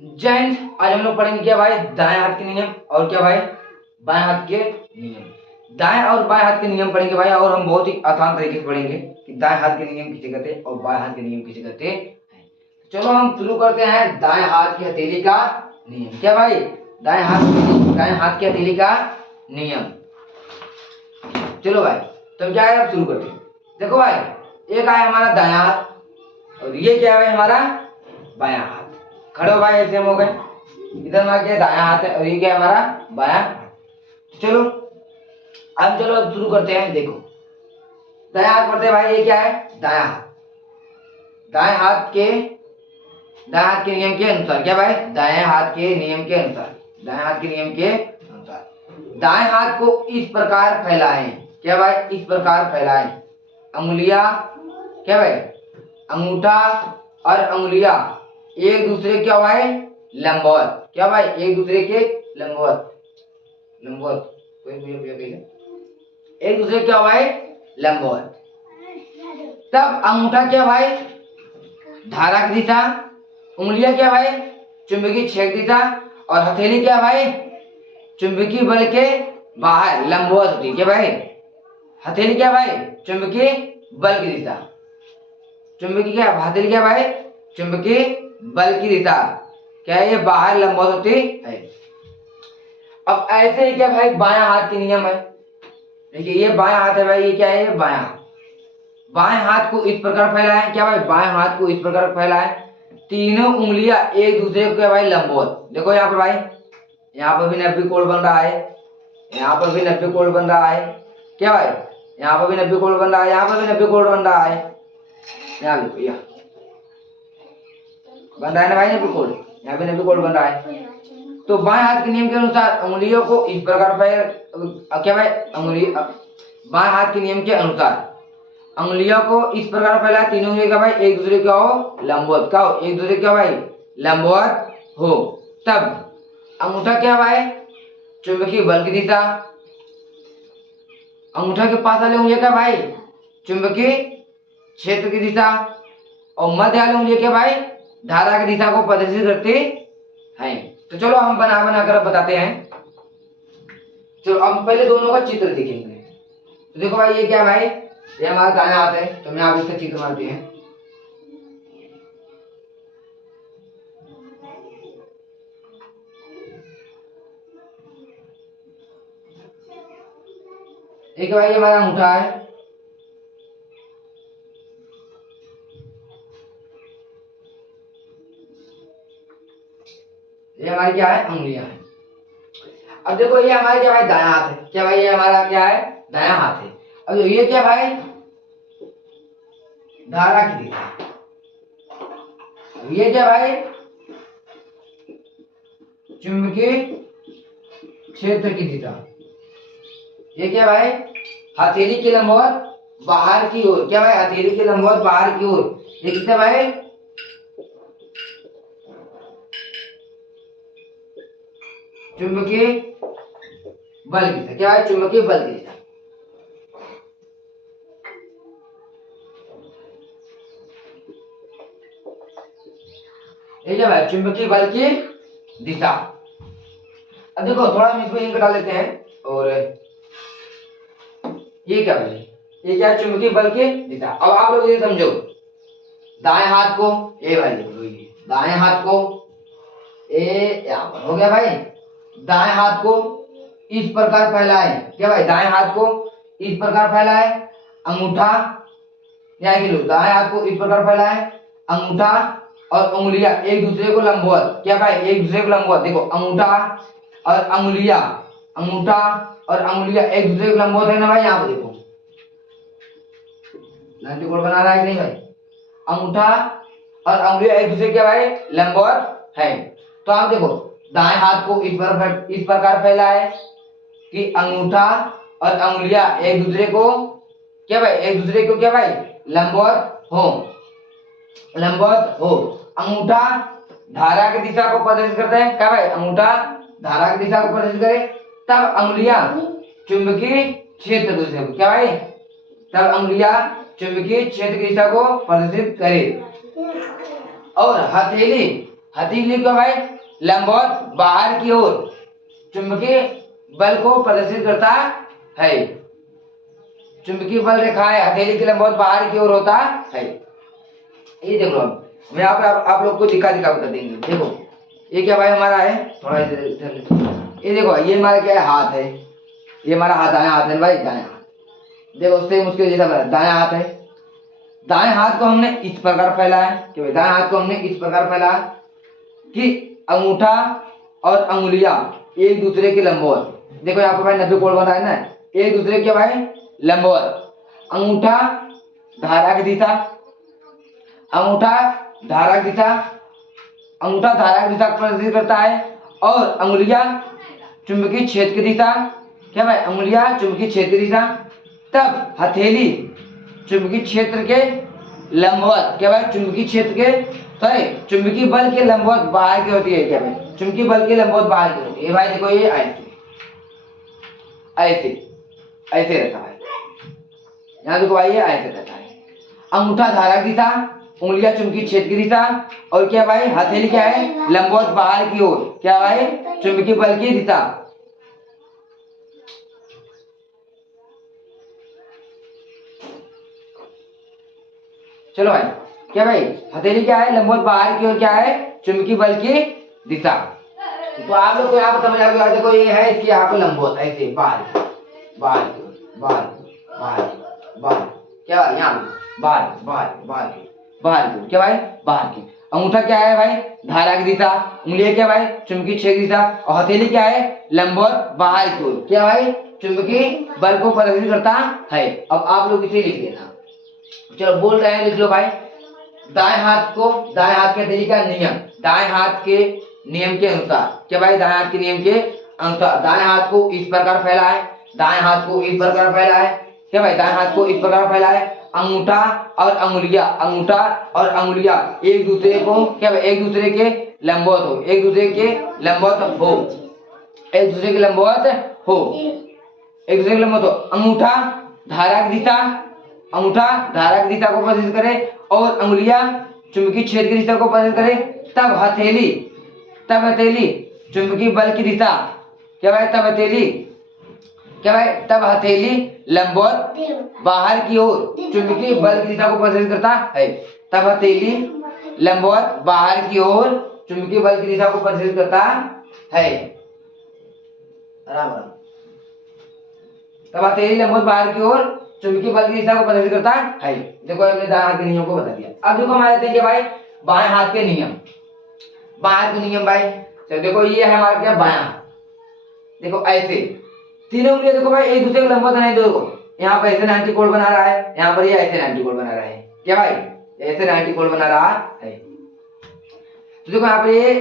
जय हिंद। आज हम लोग पढ़ेंगे क्या भाई, दाएं हाथ के नियम और क्या भाई बाएं हाथ के नियम। दाएं और बाएं हाथ के नियम पढ़ेंगे भाई, और हम बहुत ही आसान तरीके से पढ़ेंगे कि दाएं हाथ के नियम किसे कहते हैं और बाएं हाथ के नियम किसे कहते हैं। चलो हम शुरू करते हैं दाएं हाथ की हथेली का नियम। क्या भाई, दाएं हाथ की हथेली का नियम। चलो भाई, तो क्या है, अब शुरू करते हैं। देखो भाई, एक है हमारा दायां हाथ और ये क्या है हमारा बायां हाथ। खड़े हो भाई, ऐसे हम हो गए। इधर हमारा क्या दायां हाथ है और ये क्या है हमारा बायां हाथ। चलो अब शुरू करते हैं। देखो दायां हाथ पढ़ते हैं भाई, ये क्या है दायां हाथ। दाएं हाथ के नियम के अनुसार क्या भाई, दाएं हाथ के नियम के अनुसार, दाएं हाथ के नियम के अनुसार दाएं हाथ को इस प्रकार फैलाएं। क्या भाई, इस प्रकार फैलाएं। अंगुलियां क्या भाई, अंगूठा और अंगुलियां एक दूसरे क्या भाई लंबवत। क्या भाई, एक दूसरे के लंबवत। कोई एक दूसरे क्या भाई लंबवत। तब अंगूठा क्या भाई धारा की दिशा, उंगलियां क्या भाई चुंबकीय छेद दिशा और हथेली क्या भाई चुंबकीय बल के बाहर लंबवत होती है। क्या भाई, हथेली क्या भाई चुंबकीय बल की दिशा, चुंबकीय क्या हथेली क्या भाई चुंबकीय बल की दिशा क्या है, ये बाहर लंबवत होती है। अब ऐसे ही क्या भाई बायां हाथ के नियम है। देखिए ये बायां हाथ है भाई, ये क्या है, ये बायां हाथ। बाएं हाथ को इस प्रकार फैलाएं। क्या भाई, बाएं हाथ को इस प्रकार फैलाएं। तीनों उंगलियां एक दूसरे को क्या भाई लंबवत। देखो यहाँ पर भाई, यहाँ पर भी 90 कोण बन रहा है, यहाँ पर भी 90 कोण बन रहा है। क्या भाई, यहाँ पर भी 90 कोण बन रहा है, यहाँ पर भी 90 कोण बन रहा है। यहाँ देखो, यहाँ बन रहा है ना भाई 90 कोण, यहाँ पे 90 कोण बन रहा है। तो बाएं हाथ के नियम के अनुसार उंगलियों को इस प्रकार फैला। क्या भाई, बाएं हाथ के नियम के अनुसार अंगुलियों को इस प्रकार फैला, तीनों उंगली का भाई एक दूसरे क्या हो लंबवत। का हो एक दूसरे क्या भाई लंबवत हो। तब अंगूठा क्या भाई चुंबकीय बल की दिशा, अंगूठा के पास वाले उंगलियां क्या भाई चुंबकीय क्षेत्र की दिशा और मध्य वाले उंगलियां क्या भाई धारा की दिशा को प्रदर्शित करते हैं। तो चलो हम बना बना कर बताते हैं। चलो अब पहले दोनों का चित्र देखेंगे। तो देखो भाई, ये क्या भाई, ये हमारा दायां हाथ है, तो मैं आप इसका चित्र मारते हैं। एक भाई हमारा अंगूठा है, ये हमारी क्या है उंगलियां है। अब देखो ये हमारा क्या भाई दायां हाथ है। क्या भाई, ये हमारा क्या है दायां हाथ है। अब ये क्या भाई धारा की दिशा, ये क्या भाई चुंबकीय क्षेत्र की दिशा, ये क्या भाई हथेली के लंबवत बाहर की ओर। क्या भाई, हथेली के लंबवत बाहर की ओर। ये कितना भाई चुंबकीय बल की दिशा। क्या भाई चुंबकीय बल की दिशा। ये क्या भाई चुंबकीय बल की दिशा। अब देखो थोड़ा हम इसमें इंक डाल लेते हैं। और ये क्या भाई, ये क्या चुंबकीय बल की दिशा। अब आप लोग ये समझो, दाएं हाथ को ये भाई देखो, ये दाएं हाथ को यहाँ पर हो गया भाई। दाएं हाथ को इस प्रकार फैलाए। क्या भाई, दाएं हाथ को इस प्रकार फैलाए, अंगूठा दाएं हाथ को इस प्रकार फैलाए, अंगूठा और उंगलियां एक दूसरे को लंबवत। क्या भाई, एक दूसरे को लंबवत। देखो अंगूठा और अंगुलियां, अंगूठा और अंगुलियां एक दूसरे को लंबवत है ना भाई। यहाँ पर देखो 90 कोण बना रहा है कि नहीं भाई, अंगूठा और अंगुलियां एक दूसरे के भाई लंबवत है। तो आप देखो दाएं हाथ को इस प्रकार फैला है कि अंगूठा और अंगुलियां एक दूसरे को क्या भाई, एक दूसरे को क्या भाई लंबवत हो, लंबवत हो। अंगूठा धारा की दिशा को प्रदर्शित करता है। क्या भाई, अंगूठा धारा की दिशा को प्रदर्शित करे। तब अंगुलियां चुंबकीय क्षेत्र की दिशा को। क्या भाई, तब अंगुलियां चुंबकीय क्षेत्र की दिशा को प्रदर्शित करे और हथेली हथेली के लिए क्या भाई, लंबवत बाहर की ओर चुंबकीय बल को प्रदर्शित करता है। चुंबकीय बल रेखाएं हथेली के लंबवत बाहर की ओर होता है। ये देखो, अब मैं आप लोग को दिखा दिखा बता देंगे। देखो ये क्या भाई हमारा है, थोड़ा इधर इधर, ये देखो ये हमारा क्या है, हाथ है। ये हमारा हाथ, दायां हाथ है भाई, दायां हाथ। देखो उससे मुझके जैसा बना, दायां हाथ है। दाएं हाथ को हमने इस प्रकार फैला है कि भाई, दाएं हाथ को हमने इस प्रकार फैला कि अंगूठा और अंगुलियां एक दूसरे के लंबवत। देखो यहाँ पर भाई 90 कोण बना है ना, एक दूसरे के भाई लंबवत। अंगूठा धारा की दिशा, अंगूठा धारा की दिशा, अंगूठा धारा की दिशा को प्रदर्शित करता है, और अंगुलियां चुंबकीय क्षेत्र की दिशा। क्या भाई, अंगुलियां चुंबकीय क्षेत्र की दिशा। तब हथेली चुंबकीय क्षेत्र के लंबवत। क्या भाई, चुंबकीय क्षेत्र के, सॉरी, चुंबकीय बल के लंबवत बाहर की होती है। क्या भाई, चुंबकीय बल के लंबवत बाहर की होती है। भाई देखो ये ऐसे ऐसे ऐसे रहता है। यहाँ देखो भाई ये ऐसे रहता है। अंगूठा धारा की दिशा, उंगलियां चुंबकीय क्षेत्र की दिशा, और क्या भाई हथेली क्या है, लंबवत बाहर की ओर। क्या भाई, चुंबकीय बल की दिशा। चलो भाई, क्या भाई हथेली क्या है, लंबवत बाहर की ओर, क्या है, चुंबकीय बल की दिशा। तो आप लोग को यहाँ पर समझ आ गया। देखो ये है, इसकी यहाँ पे लंबवत ऐसे बाहर बाहर बाहर बाहर बाहर। क्या भाई, यहाँ बाहर बाहर बाहर बाहर की, क्या भाई, बाहर की। अंगूठा क्या है भाई, धारा की दिशा। उंगलियां क्या भाई, चुंबकीय क्षेत्र की दिशा। और हथेली क्या है, लंबवत बाहर की ओर। क्या भाई, चुंबकीय बल को प्रदर्शित करता है। अब आप लोग इसे लिख लेना। चलो बोल रहे हैं, लिख लो भाई। दाएं हाथ को, दाएं हाथ के हथेली का नियम, दाएं हाथ के नियम के अनुसार। क्या भाई, दाएं हाथ के नियम के अनुसार दाएं हाथ को इस प्रकार फैला है, दाएं हाथ को इस प्रकार फैला है। क्या भाई, दाएं हाथ को इस प्रकार फैला है। अंगूठा और अंगुलियां, अंगूठा और अंगुलियां एक दूसरे को, क्या भाई, एक दूसरे के लंबवत हो, एक दूसरे के लंबवत हो, एक दूसरे के लंबवत हो, एक दूसरे के लंबवत हो। अंगूठा धारा की दिशा, अंगूठा धारा की दिशा को प्रदर्शित करे, और अंगुलियां चुंबकीय क्षेत्र की दिशा को प्रदर्शित करे। तब हथेली, तब हथेली चुंबकीय बल की दिशा। क्या भाई, तब हथेली, क्या भाई, तब हथेली लंबवत बाहर की ओर चुंबकीय बल की दिशा को प्रदर्शित करता है। तब हथेली लंबवत बाहर की ओर चुंबकीय बल की दिशा को प्रदर्शित करता है। आराम आराम। तब हथेली लंबवत बाहर की ओर चुंबकीय बल की दिशा को प्रदर्शित करता है। देखो हमने दाएं हाथ के नियम को बता दिया। अब देखो हमारे देखिए भाई, बाएं हाथ के नियम, बाएं हाथ के नियम भाई। चलो देखो ये है हमारा क्या, बायां। देखो ऐसे तीनों उंगलियां देखो भाई एक दूसरे को लंबवत नहीं, देखो यहाँ पर ऐसे 90 कोण बना रहा है, यहाँ पर ये ऐसे 90 कोण बना रहा है। क्या भाई, ऐसे 90 कोण बना रहा है। तो देखो यहाँ पर ये,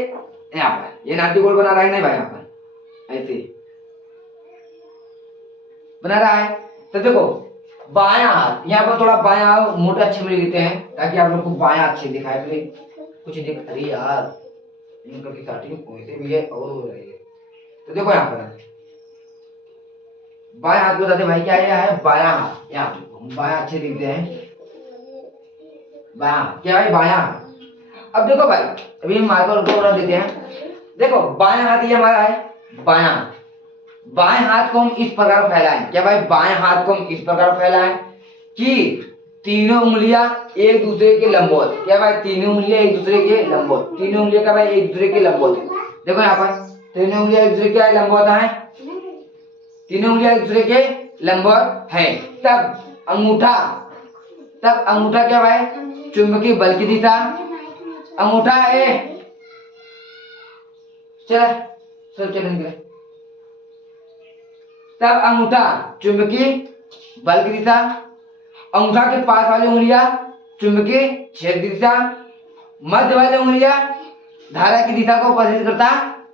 यहाँ पर ये 90 कोण बना रहा है नहीं भाई, यहाँ पर ऐसे बना रहा है। तो देखो बायां हाथ, यहाँ पर थोड़ा बायां मोटा अच्छे में लिखते हैं ताकि आप लोग को बायां अच्छे दिखाए। तो कुछ दिख, अरे यार इनका की स्टार्टिंग वैसे भी है और हो रही है। तो देखो यहाँ पर बायां हाथ को बताते भाई, क्या है बायां हाथ। यहाँ पे हम बायां अच्छे लिखते हैं, बायां, क्या भाई, बायां। अब देखो भाई, अभी हम मार्कर को बना देते हैं। देखो बायां हाथ ये हमारा है, बायां। बाएं हाथ को हम इस प्रकार फैलाएं। क्या भाई, बाएं हाथ को हम इस प्रकार फैलाएं कि तीनों उंगलियां एक दूसरे के लंबवत। क्या भाई, तीनों उंगलियां एक दूसरे के लंबवत, तीनों उंगलियां क्या भाई, एक दूसरे के लंबवत। देखो यहाँ पर तीनों उंगलियां एक दूसरे के लंबवत है, तीनों उंगलियां एक दूसरे के लंबवत है। तब अंगूठा, तब अंगूठा क्या भाई, चुंबकीय बल की दिशा। अंगूठा है, चल चल चल निकले। तब अंगूठा चुंबकीय बल की दिशा, अंगूठा के पास वाली उंगलियां चुंबकीय क्षेत्र की दिशा, मध्य वाली उंगलियां धारा की दिशा को प्रदर्शित करता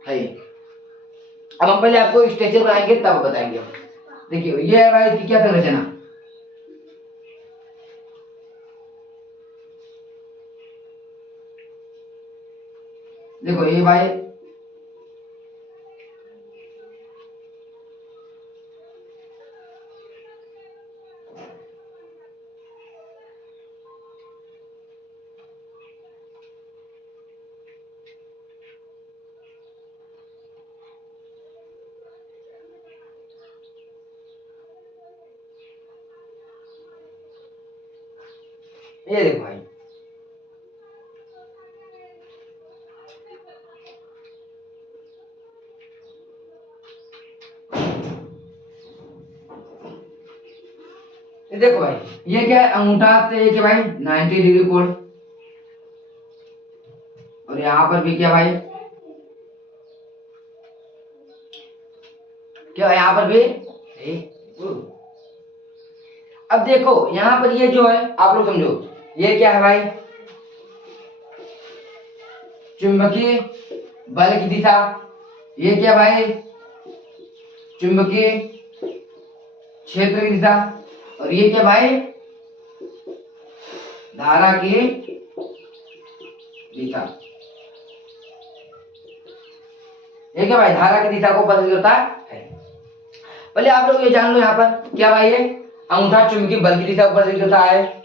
है। अब हम पहले आपको स्ट्रक्चर बनाएंगे तब बताएंगे। देखिए ये है भाई इसकी क्या संरचना। देखो ये भाई, ये देखो भाई, ये देखो भाई, ये क्या है, अंगूठा से ये क्या भाई 90 डिग्री कोण, और यहाँ पर भी क्या भाई, क्या यहाँ पर भी अब देखो यहाँ पर ये जो है आप लोग समझो, ये क्या है भाई, चुंबकीय बल की दिशा, ये क्या भाई, चुंबकीय क्षेत्र की दिशा, और ये क्या भाई, धारा की दिशा। ये क्या भाई, धारा की दिशा को प्रदर्शित करता है। पहले आप लोग ये जान लो यहाँ पर क्या भाई, ये अंगूठा चुंबकीय बल की दिशा को प्रदर्शित करता है,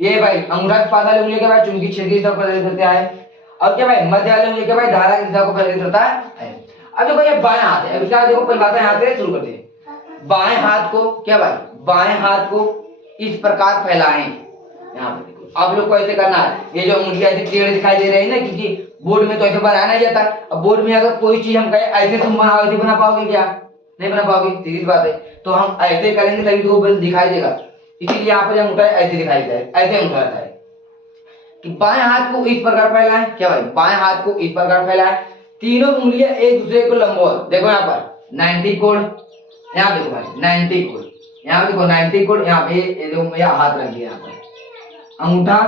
ये भाई अंगूठा के पास वाले उंगली क्या भाई चुंबकीय क्षेत्र की दिशा को प्रदर्शित करता है, और क्या भाई मध्य वाले उंगली क्या भाई धारा की दिशा को प्रदर्शित करता है। अब देखो ये बाएं हाथ है, अब इसका देखो परिभाषा यहाँ से शुरू करते हैं। बाएं हाथ को क्या भाई, बाएं हाथ को इस प्रकार फैलाएं, यहाँ पर देखो आप लोग को ऐसे करना है, ये जो उंगलियां ऐसे टेढ़ी दिखाई दे रही है ना, क्योंकि बोर्ड में तो ऐसे बनाया नहीं जाता। अब बोर्ड में अगर कोई चीज हम कहे ऐसे तुम बनाओ, ऐसे बना पाओगे क्या, नहीं बना पाओगे, सीधी बात है। तो हम ऐसे करेंगे तभी तो वो दिखाई देगा, इसीलिए यहाँ पर अंगूठा ऐसे दिखाई दे, ऐसे अंगूठा रहता है कि बाएं हाथ को इस प्रकार फैलाएं, क्या भाई बाएं हाथ को इस प्रकार फैलाएं, तीनों उंगलियां एक दूसरे को लंबवत, देखो यहाँ पर 90 कोण, यहाँ देखो भाई 90 कोण, यहाँ देखो 90 कोण, यहाँ पे ये जो मेरा हाथ रख दिया यहाँ पर अंगूठा,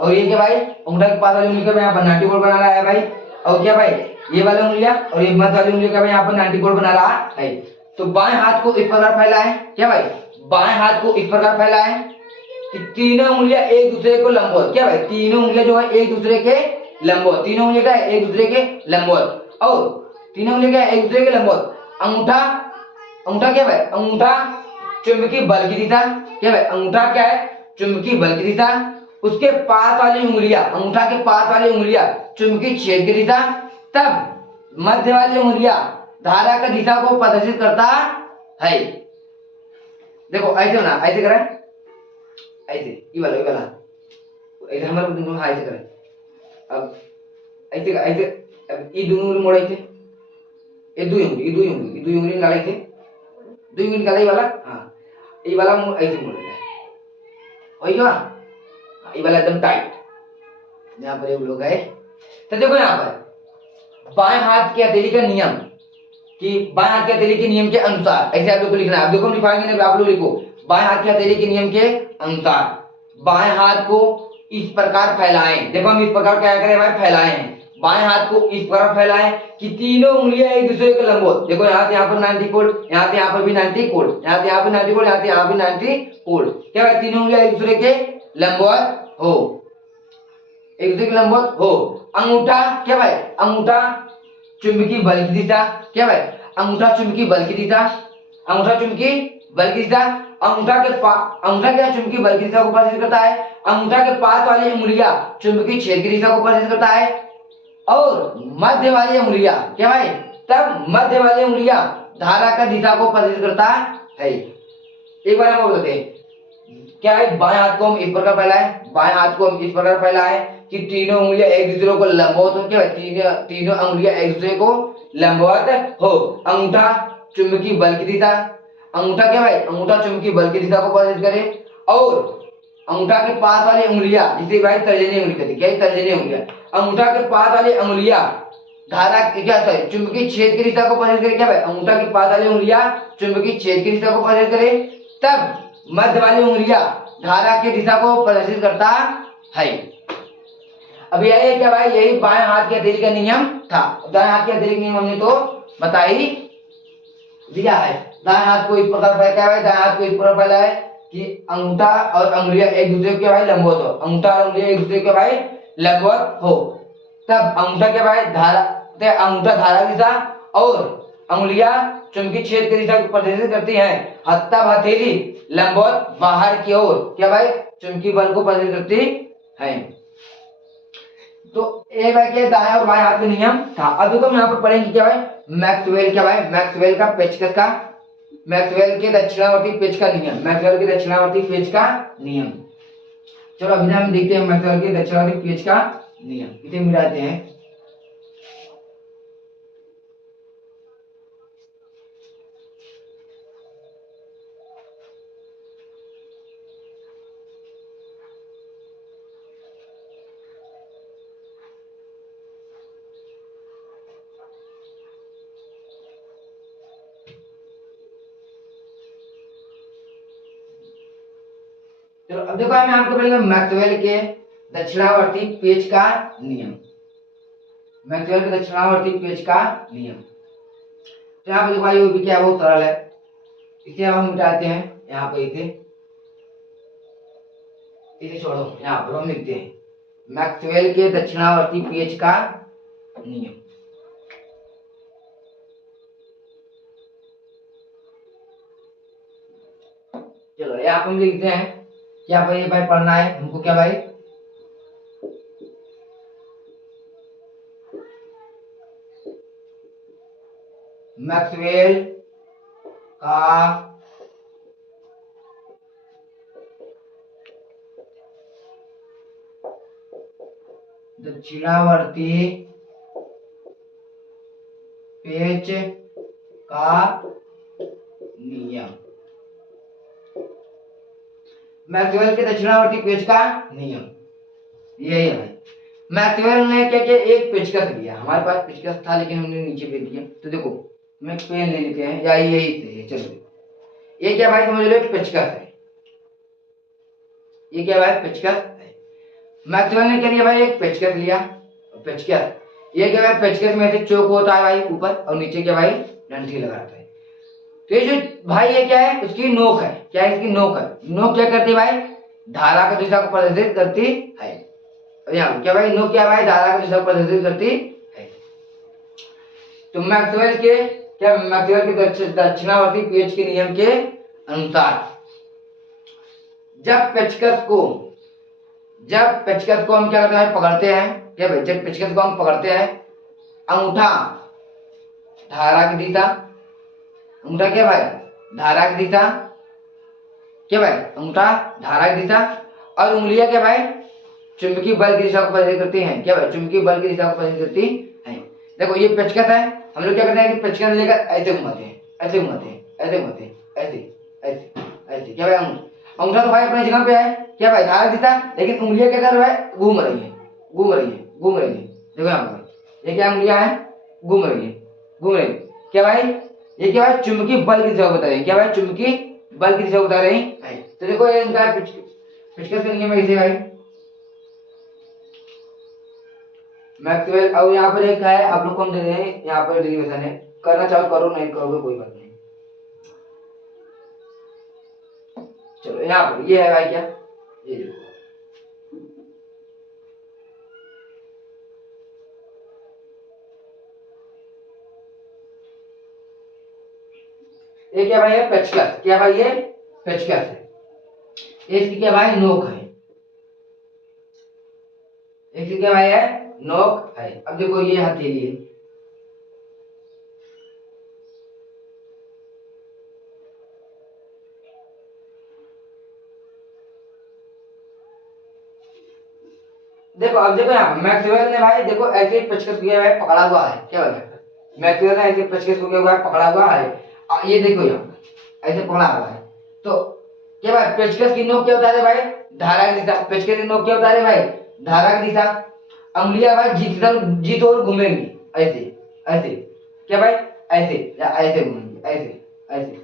और ये क्या भाई अंगूठा के पास वाली उंगली का यहाँ पर 90 कोण बना रहा है भाई, और क्या भाई ये वाली उंगलियां और ये मध्य वाली उंगली का भाई यहाँ पर 90 कोण बना रहा है। तो बाएं हाथ को इस प्रकार फैलाएं, क्या भाई बाएं हाथ को इस प्रकार फैलाएं कि तीनों उंगलियां एक दूसरे को लंबवत, क्या भाई तीनों उंगलियां जो है एक दूसरे के लंबवत, तीनों उंगलियां क्या है एक दूसरे के लंबवत, और तीनों उंगलियां क्या है एक दूसरे के लंबवत। अंगूठा, अंगूठा क्या भाई अंगूठा चुंबकीय बल की दिशा, क्या भाई अंगूठा क्या है चुंबकीय बल की दिशा, उसके पास वाली उंगलियां, अंगूठा के पास वाली उंगलियां चुंबकीय क्षेत्र की दिशा, तब मध्य वाली उंगलियां धारा का दिशा को प्रदर्शित करता है। देखो ऐसे होना, ऐसे करें, ऐसे ये वाला ऐसे हमारे दोनों हाथ ऐसे करें, अब ऐसे ऐसे, अब ये दोनों उंगली मोड़ा, ऐसे ये दो उंगली निकाला, ऐसे दो उंगली निकाला, ये वाला हाँ, ये वाला ऐसे मोड़ देना है, हो गया ये वाला एकदम टाइट, यहाँ पर ये लोग है। तो देखो यहाँ पर बाएं हाथ की हथेली का नियम, कि बाएं हाथ की हथेली के नियम के अनुसार ऐसे आप लोग को लिखना है। आप देखो लिखाएंगे ना, आप लोग लिखो बाएं हाथ की हथेली के नियम के अनुसार बाएं हाथ को इस प्रकार फैलाएं, देखो हम इस प्रकार क्या करें भाई फैलाएं हैं, बाएं हाथ को इस प्रकार फैलाएं कि तीनों उंगलियां एक दूसरे के लंबवत, देखो यहाँ से यहाँ पर 90 कोण, यहाँ से यहाँ पर भी 90 कोण, यहाँ से यहाँ पर 90 कोण, यहाँ से यहाँ भी 90 कोण, क्या भाई तीनों उंगलियां एक दूसरे के लंबवत हो, एक दूसरे के लंबवत हो। अंगूठा क्या भाई अंगूठा चुंबकीय बल की दिशा, क्या भाई अंगूठा चुंबकीय बल की दिशा, अंगूठा चुंबकीय बल की दिशा, अंगूठा क्या चुंबकीय बल की दिशा को प्रदर्शित करता है, अंगूठा के पास वाली उंगलियां चुंबकीय क्षेत्र की दिशा को प्रदर्शित करता है, और मध्य वाली उंगलियां क्या भाई तब मध्य वाली उंगलियां धारा का दिशा को प्रदर्शित करता है। एक बार हम बोलते हैं क्या है, बाएं हाथ को हम इस प्रकार फैलाएं, बाएं हाथ को हम इस प्रकार फैलाएं कि तीनों उंगलियां एक दूसरे को लंबवत हो, क्या तीनों उंगलियां एक दूसरे को लंबवत हो। अंगूठा चुंबकीय बल की दिशा, अंगूठा क्या भाई अंगूठा चुंबकीय बल की दिशा को प्रदर्शित करे, और अंगूठा के पास वाली उंगलियां जिसे भाई तर्जनी उंगली कहते हैं, क्या तर्जनी उंगलियां, अंगूठा के पास वाली उंगलियां धारा क्या है चुंबकीय क्षेत्र की दिशा को प्रदर्शित करे, क्या भाई अंगूठा के पास वाली उंगलियां चुंबकीय क्षेत्र की दिशा को प्रदर्शित करे, तब मध्य वाली उंगलियां धारा की दिशा को प्रदर्शित करता है। अब यही क्या भाई यही बाएं हाथ की हथेली का नियम था। दाएं हाथ की हथेली का नियम हमने तो बता ही दिया है। दाएं हाथ को इस प्रकार फैलाया है, दाएं हाथ को इस प्रकार फैलाया है कि अंगूठा और उंगलियां एक दूसरे के भाई लंबवत हो, अंगूठा और उंगलियां एक दूसरे के भाई लंबवत हो, तब अंगूठा के भाई धारा अंगूठा धारा दिशा और उंगलियां चुंबकीय क्षेत्र की दिशा को प्रदर्शित करती हैं, तब हथेली लंबवत बाहर की ओर क्या भाई चुंबकीय बल को प्रदर्शित करती है। तो ये भाई क्या दाएं और बाएं हाथ का नियम था। अब देखो हम यहाँ पर पढ़ेंगे क्या भाई मैक्सवेल, क्या भाई मैक्सवेल का पेचकस का, मैक्सवेल के दक्षिणावर्ती पेच का नियम, मैक्सवेल के दक्षिणावर्ती पेच का नियम। चलो अभी हम देखते हैं मैक्सवेल के दक्षिणावर्ती पेच का नियम, इसे मिलाते हैं। चलो अब देखो हम आपको पढ़ेंगे मैक्सवेल के दक्षिणावर्ती पेच का नियम। मैक्सवेल के दक्षिणावर्ती पेच का नियम, तो यहाँ पे देखो ये भी क्या है, बहुत सरल है। इसे हम मिटाते हैं यहाँ पे, इसे छोड़ो, यहाँ पर हम लिखते हैं मैक्सवेल के दक्षिणावर्ती पेच का नियम। चलो यहाँ पर हम लिखते हैं क्या भाई, ये भाई पढ़ना है हमको, क्या भाई, मैक्सवेल का दक्षिणावर्ती पेच का नियम। मैक्सवेल के दक्षिणावर्ती पेच का नियम यही है भाई। मैक्सवेल ने क्या किया, एक पेचकस लिया, हमारे पास पेचकस था लेकिन हमने नीचे फेंक दिया। तो देखो मैं पेन ले लेते हैं, या यही से, चलो ये क्या भाई समझ लो, पेचकस है, ये क्या भाई, पेचकस है। मैक्सवेल ने क्या लिया भाई, एक पेचकस लिया, पेचकस, ये क्या भाई, पेचकस में से चोक होता है भाई ऊपर, और नीचे क्या भाई, डंठी लगा रहता है। तो ये जो भाई ये क्या है, उसकी नोक है, क्या है, इसकी नोक है। नोक क्या करती है भाई, धारा की दिशा को प्रदर्शित करती है। यहाँ क्या भाई, नोक क्या भाई, धारा की दिशा को प्रदर्शित करती है। तो मैक्सवेल के क्या, मैक्सवेल के दक्षिणावर्ती पेच के नियम के अनुसार जब पेचकस को हम क्या करते हैं, पकड़ते हैं, क्या भाई, जब पेचकस को हम पकड़ते हैं, अंगूठा धारा की दिशा, अंगूठा क्या भाई, धारा की दिशा, क्या भाई, अंगूठा धारा की दिशा, और उंगलियां क्या भाई, चुंबकीय बल की दिशा को प्रदर्शित करती हैं, क्या भाई, चुंबकीय बल की दिशा को प्रदर्शित करती हैं। देखो ये पेचकस है, हम लोग क्या करते हैं, पेचकस लेकर ऐसे घुमाते हैं, ऐसे घुमाते हैं, ऐसे घुमाते हैं, ऐसे ऐसे ऐसे, क्या भाई, अंगूठा तो भाई अपनी जगह पे है, क्या भाई, धारा की दिशा, लेकिन उंगलियां क्या कर रहा है, घूम रही है, घूम रही है, घूम रही है। देखो यहाँ पर ये क्या उंगलियां हैं, घूम रही है, घूम रही है, क्या भाई, ये क्या भाई, चुंबकीय बल की दिशा बता रहे हैं, क्या भाई, चुंबकीय बल की दिशा बता रहे हैं। तो देखो ये इनका पेचकस का नियम है इसे भाई मैक्सवेल। और यहाँ पर एक है, आप लोग को हम दे रहे हैं, यहाँ पर डेरिवेशन है, करना चाहो करो, नहीं करोगे कोई बात नहीं। चलो यहाँ पर ये है भाई, क्या ये देखो, ये क्या भाई है, पेचकस, क्या भाई, ये पेचकस है, इसकी क्या भाई, नोक है, इसकी क्या भाई है, नोक है। अब देखो ये हथेली है, देखो अब देखो यहाँ मैक्सवेल ने भाई देखो ऐसे पेचकस किया है, पकड़ा हुआ है, क्या भाई, मैक्सवेल ने ऐसे पेचकस को किया हुआ है, पकड़ा हुआ है, ये देखो यहाँ ऐसे पकड़ा हुआ है। तो क्या भाई, पेचकस की नोक क्या होता है भाई, धारा की दिशा, पेचकस की नोक क्या होता है भाई, धारा की दिशा। अंगुलियां भाई जीत और घूमेंगी, ऐसे ऐसे, क्या भाई, ऐसे या ऐसे घूमेंगी, ऐसे ऐसे।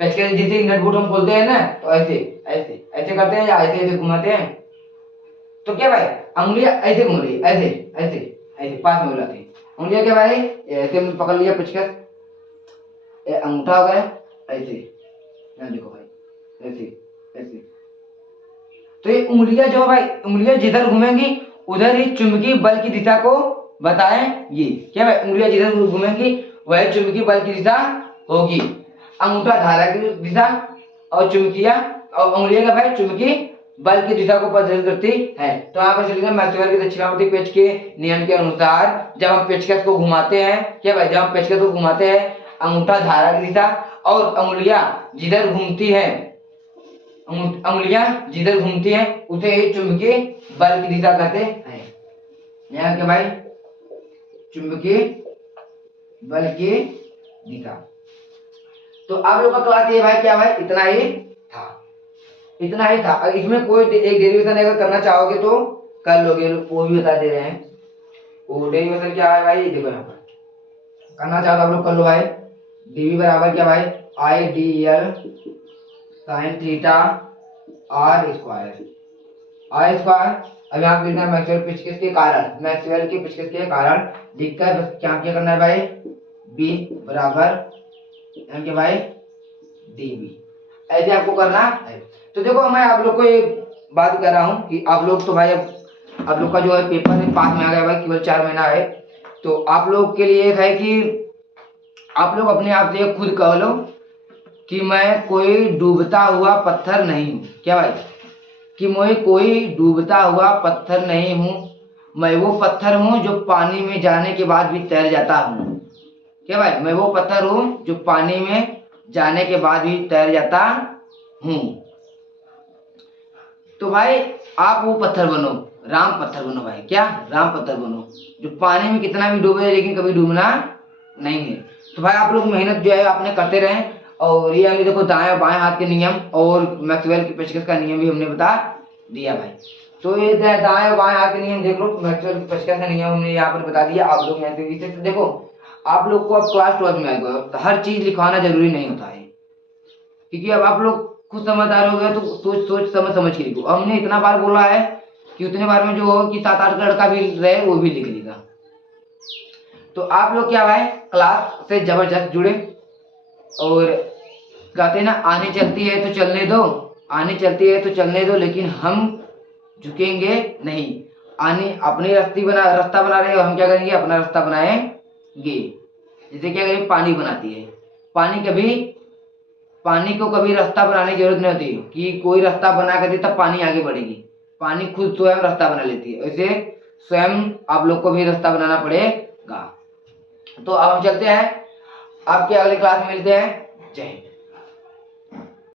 पेचकस जैसे नट बोल्ट हम बोलते हैं ना, तो ऐसे ऐसे ऐसे करते हैं, या ऐसे ऐसे घुमाते हैं। तो क्या भाई, अंगुलियां ऐसे घूम रही, ऐसे ऐसे ऐसे पास में बुलाती, अंगुलियां क्या भाई, ऐसे में पकड़ लिया पेचकस, अंगूठा हो गया ऐसे, यहाँ देखो भाई, ऐसे ऐसे। तो ये उंगलियां जो भाई, उंगलियां जिधर घूमेंगी उधर ही चुंबकीय बल की दिशा को बताएंगी, क्या भाई, उंगलियां जिधर घूमेंगी वह चुंबकीय बल की दिशा होगी। अंगूठा धारा की दिशा, और चुंबकीय, और उंगलियां क्या भाई, चुंबकीय बल की दिशा को प्रदर्शित करती है। तो यहाँ पर चलिए मैक्सवेल के दक्षिणावर्ती पेच के नियम के अनुसार जब हम पेचकस को घुमाते हैं, क्या भाई, जब हम पेचकस को घुमाते हैं, अंगूठा धारा की दिशा और उंगलियां जिधर घूमती है, अंगुलियां जिधर घूमती हैं उसे ही चुंबकीय बल की दिशा कहते हैं। यहाँ क्या भाई, चुंबकीय बल की दिशा। तो आप लोग का क्लास ये भाई क्या भाई इतना ही था, इतना ही था। अगर इसमें कोई एक डेरिवेशन अगर करना चाहोगे तो कर लोगे, वो भी बता दे रहे हैं। वो डेरिवेशन क्या है भाई, देखो यहाँ पर करना चाहो तो आप लोग कर लो भाई। डीवी बराबर क्या भाई, I D L sine theta R square, R square. अब यहाँ पे लिखना है मैक्सवेल पेचकस के कारण, मैक्सवेल के पेचकस के कारण लिखकर बस क्या क्या करना है भाई, बी बराबर एम के भाई डी बी, ऐसे आपको करना है। तो देखो मैं आप लोग को एक बात कर रहा हूँ कि आप लोग तो भाई अब आप लोग का जो है पेपर में पास में आ गया भाई, केवल 4 महीना है। तो आप लोग के लिए एक है कि आप लोग अपने आप से खुद कह लो कि मैं कोई डूबता हुआ पत्थर नहीं हूँ। क्या भाई, कि मैं कोई डूबता हुआ पत्थर नहीं हूँ, मैं वो पत्थर हूँ जो पानी में जाने के बाद भी तैर जाता हूँ। क्या भाई, मैं वो पत्थर हूँ जो पानी में जाने के बाद भी तैर जाता हूँ। तो भाई आप वो पत्थर बनो, राम पत्थर बनो भाई। क्या, राम पत्थर बनो जो पानी में कितना भी डूबे लेकिन कभी डूबना नहीं है। तो भाई आप लोग मेहनत जो है आपने करते रहें। और ये हमने देखो दाएं बाएं हाथ के नियम और मैक्सवेल की पेचकस का नियम भी हमने बता दिया भाई। तो ये दाएं बाएं हाथ के नियम देख लो, मैक्सवेल की पेचकस का नियम हमने यहाँ पर बता दिया। आप लोग यहाँ से देखो, आप लोग को अब क्लास 12 में आएगा तो हर चीज लिखवाना जरूरी नहीं होता है, क्योंकि अब आप लोग खुद समझदार हो गए तो सोच सोच समझ के लिखो। हमने इतना बार बोला है कि उतने बार में जो हो कि 7-8 लड़का भी रहे वो भी लिख लेगा। तो आप लोग क्या भाई क्लास से जबरदस्त जुड़े और कहते हैं ना, आने चलती है तो चलने दो, आने चलती है तो चलने दो, लेकिन हम झुकेंगे नहीं। आने अपनी रास्ता बना रहे हो, हम क्या करेंगे, अपना रास्ता बनाएंगे। जैसे क्या करेंगे, पानी बनाती है, पानी को कभी रास्ता बनाने की जरूरत नहीं होती कि कोई रास्ता बना कर दे तब पानी आगे बढ़ेगी। पानी खुद स्वयं रास्ता बना लेती है, वैसे स्वयं आप लोग को भी रास्ता बनाना पड़ेगा। तो अब हम चलते हैं, आपके अगले क्लास में मिलते हैं। जय हिंद।